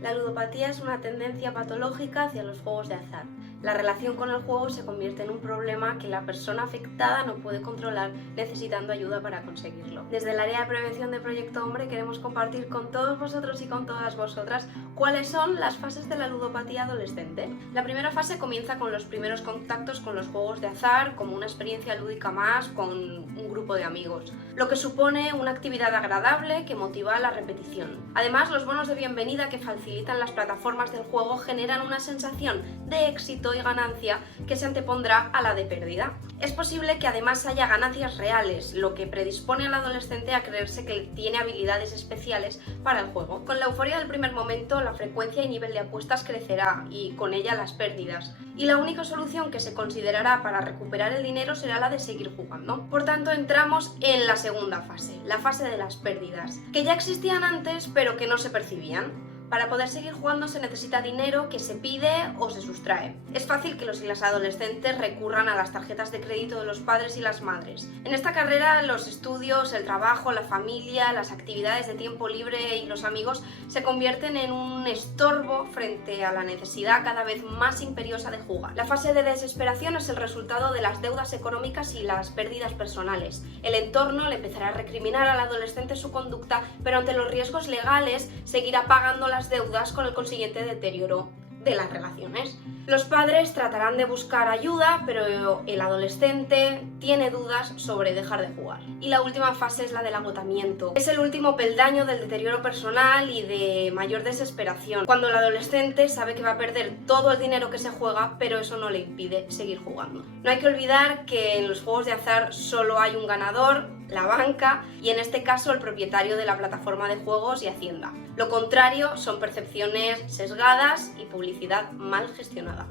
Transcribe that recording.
La ludopatía es una tendencia patológica hacia los juegos de azar. La relación con el juego se convierte en un problema que la persona afectada no puede controlar, necesitando ayuda para conseguirlo. Desde el área de prevención de Proyecto Hombre queremos compartir con todos vosotros y con todas vosotras cuáles son las fases de la ludopatía adolescente. La primera fase comienza con los primeros contactos con los juegos de azar, como una experiencia lúdica más con un grupo de amigos, lo que supone una actividad agradable que motiva la repetición. Además, los bonos de bienvenida que facilitan las plataformas del juego generan una sensación de éxito y ganancia que se antepondrá a la de pérdida. Es posible que además haya ganancias reales, lo que predispone al adolescente a creerse que tiene habilidades especiales para el juego. Con la euforia del primer momento, la frecuencia y nivel de apuestas crecerá y con ella las pérdidas. Y la única solución que se considerará para recuperar el dinero será la de seguir jugando. Por tanto, entramos en la segunda fase, la fase de las pérdidas, que ya existían antes pero que no se percibían. Para poder seguir jugando se necesita dinero que se pide o se sustrae. Es fácil que los y las adolescentes recurran a las tarjetas de crédito de los padres y las madres. En esta carrera, los estudios, el trabajo, la familia, las actividades de tiempo libre y los amigos se convierten en un estorbo frente a la necesidad cada vez más imperiosa de jugar. La fase de desesperación es el resultado de las deudas económicas y las pérdidas personales. El entorno le empezará a recriminar al adolescente su conducta, pero ante los riesgos legales seguirá pagando las deudas con el consiguiente deterioro de las relaciones. Los padres tratarán de buscar ayuda, pero el adolescente tiene dudas sobre dejar de jugar. Y la última fase es la del agotamiento. Es el último peldaño del deterioro personal y de mayor desesperación, cuando el adolescente sabe que va a perder todo el dinero que se juega, pero eso no le impide seguir jugando. No hay que olvidar que en los juegos de azar solo hay un ganador, la banca, y en este caso el propietario de la plataforma de juegos y Hacienda. Lo contrario son percepciones sesgadas y publicidad mal gestionada.